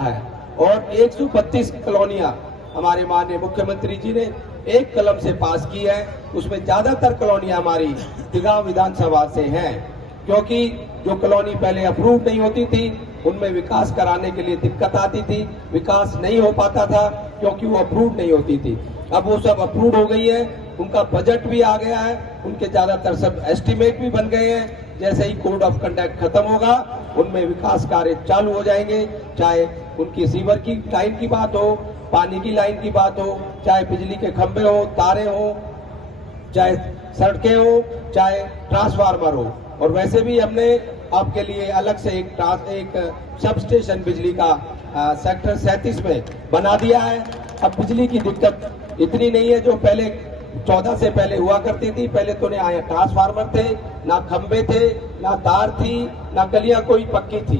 है और 132 कॉलोनियां हमारे माननीय मुख्यमंत्री जी ने एक कलम से पास की है। उसमें ज्यादातर कॉलोनियां हमारी तिगांव विधानसभा से हैं, क्योंकि जो कॉलोनी पहले अप्रूव नहीं होती थी उनमें विकास कराने के लिए दिक्कत आती थी, विकास नहीं हो पाता था क्योंकि वो अप्रूव नहीं होती थी। अब वो सब अप्रूव हो गई है, उनका बजट भी आ गया है, उनके ज्यादातर सब एस्टिमेट भी बन गए हैं। जैसे ही कोड ऑफ कंडक्ट खत्म होगा उनमें विकास कार्य चालू हो जाएंगे, चाहे उनकी सीवर की लाइन की बात हो, पानी की लाइन की बात हो, चाहे बिजली के खंभे हो, तारे हो, चाहे सड़कें हो, चाहे ट्रांसफार्मर हो। और वैसे भी हमने आपके लिए अलग से एक सब स्टेशन बिजली का सेक्टर 37 में बना दिया है। अब बिजली की दिक्कत इतनी नहीं है जो पहले 14 से पहले हुआ करती थी। पहले तो नहीं आया, ट्रांसफार्मर थे, ना खंबे थे, ना तार थी, ना गलियां कोई पक्की थी।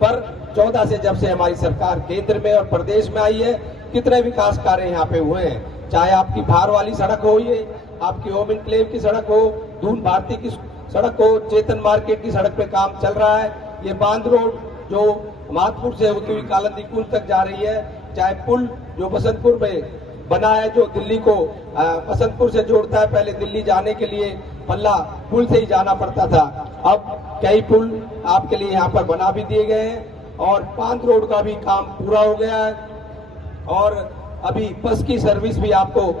पर 14 से जब से हमारी सरकार केंद्र में और प्रदेश में आई है, कितने विकास कार्य यहाँ पे हुए हैं। चाहे आपकी भार वाली सड़क हो, ये आपकी ओम इनक्लेव की सड़क हो, दून भारती की सड़क हो, चेतन मार्केट की सड़क पे काम चल रहा है, ये बांध रोड जो माधपुर से होती हुई कालंदी कुंज तक जा रही है, चाहे पुल जो बसंतपुर में बना है जो दिल्ली को बसंतपुर से जोड़ता है। पहले दिल्ली जाने के लिए पल्ला पुल से ही जाना पड़ता था, अब कई पुल आपके लिए यहाँ पर बना भी दिए गए हैं और बांध रोड का भी काम पूरा हो गया है। और अभी बस की सर्विस भी आपको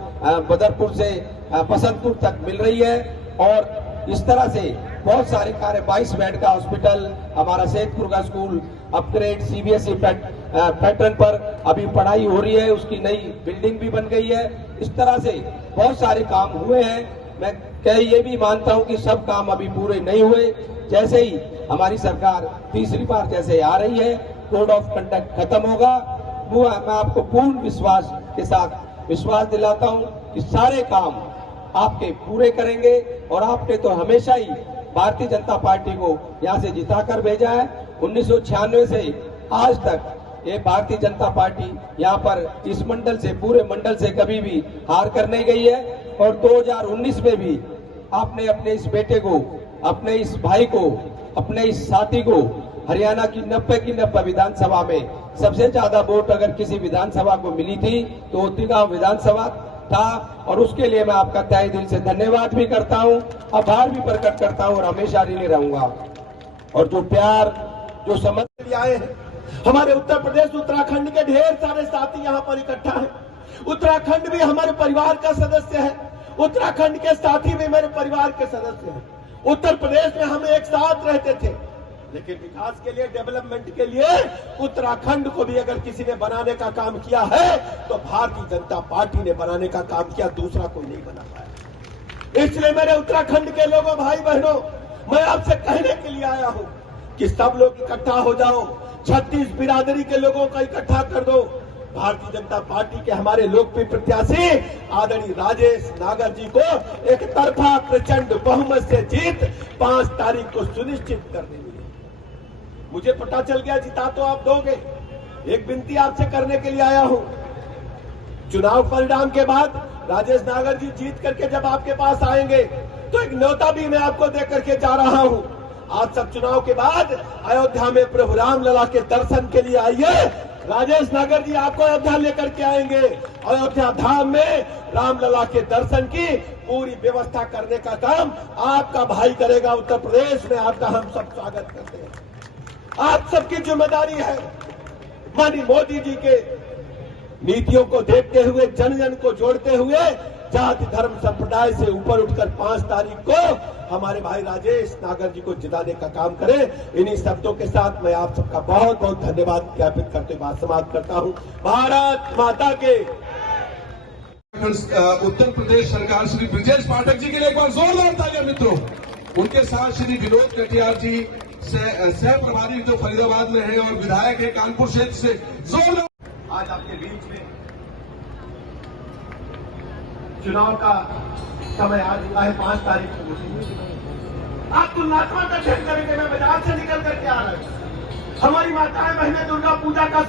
बदरपुर से बसंतपुर तक मिल रही है। और इस तरह से बहुत सारे कार्य, 22 बेड का हॉस्पिटल, हमारा सेठपुर का स्कूल अपग्रेड सीबीएसई पैटर्न पर अभी पढ़ाई हो रही है, उसकी नई बिल्डिंग भी बन गई है। इस तरह से बहुत सारे काम हुए हैं। मैं ये भी मानता हूं कि सब काम अभी पूरे नहीं हुए। जैसे ही हमारी सरकार तीसरी बार जैसे आ रही है, कोड ऑफ कंडक्ट खत्म होगा, वो मैं आपको पूर्ण विश्वास के साथ विश्वास दिलाता हूं कि सारे काम आपके पूरे करेंगे। और आपने तो हमेशा ही भारतीय जनता पार्टी को यहाँ से जिताकर भेजा है। 1996 से आज तक ये भारतीय जनता पार्टी यहाँ पर इस मंडल से, पूरे मंडल से कभी भी हार कर नहीं गई है। और 2019 में भी आपने अपने इस बेटे को, अपने इस भाई को, अपने इस साथी को हरियाणा की 90 की 90 विधानसभा में सबसे ज्यादा वोट अगर किसी विधानसभा को मिली थी तो वो तिगांव विधानसभा था। और उसके लिए मैं आपका तहे दिल से धन्यवाद भी करता हूं, आभार भी प्रकट करता हूं और हमेशा ऋणी रहूंगा। और जो प्यार, जो समझ आए हैं, हमारे उत्तर प्रदेश उत्तराखंड के ढेर सारे साथी यहाँ पर इकट्ठा हैं। उत्तराखंड भी हमारे परिवार का सदस्य है, उत्तराखंड के साथी भी मेरे परिवार के सदस्य हैं। उत्तर प्रदेश में हम एक साथ रहते थे, लेकिन विकास के लिए, डेवलपमेंट के लिए उत्तराखंड को भी अगर किसी ने बनाने का काम किया है तो भारतीय जनता पार्टी ने बनाने का काम किया, दूसरा कोई नहीं बना पाया। इसलिए मेरे उत्तराखंड के लोगों, भाई बहनों, मैं आपसे कहने के लिए आया हूं कि सब लोग इकट्ठा हो जाओ, 36 बिरादरी के लोगों को इकट्ठा कर दो। भारतीय जनता पार्टी के हमारे लोकप्रिय प्रत्याशी आदरणीय राजेश नागर जी को एक तरफा प्रचंड बहुमत से जीत 5 तारीख को सुनिश्चित कर देंगे। मुझे पता चल गया जिता तो आप दोगे। एक विनती आपसे करने के लिए आया हूं, चुनाव परिणाम के बाद राजेश नागर जी जीत करके जब आपके पास आएंगे तो एक न्योता भी मैं आपको दे करके जा रहा हूं। आज सब चुनाव के बाद अयोध्या में प्रभु राम लला के दर्शन के लिए आइए। राजेश नागर जी आपको अयोध्या लेकर के आएंगे। अयोध्या धाम में राम लला के दर्शन की पूरी व्यवस्था करने का काम आपका भाई करेगा। उत्तर प्रदेश में आपका हम सब स्वागत करते हैं। आप सबकी जिम्मेदारी है, माननीय मोदी जी के नीतियों को देखते हुए, जन जन को जोड़ते हुए, जाति धर्म संप्रदाय से ऊपर उठकर 5 तारीख को हमारे भाई राजेश नागर जी को जिताने का काम करें। इन्हीं शब्दों के साथ मैं आप सबका बहुत बहुत धन्यवाद ज्ञापित करते बात समाप्त करता हूं। भारत माता के। उत्तर प्रदेश सरकार श्री ब्रजेश पाठक जी के लिए एक बार जोरदार तालियां मित्रों। उनके साथ श्री विनोद कटियार जी सह प्रभारी जो फरीदाबाद में है और विधायक है कानपुर क्षेत्र से, जोरदार। आज आपके बीच में चुनाव का समय आज हुआ है 5 तारीख को। आप तुलनात्मक अध्ययन करेंगे, मैं बाजार से निकल करके आ रहा हूं। हमारी माताएं बहनें दुर्गा पूजा का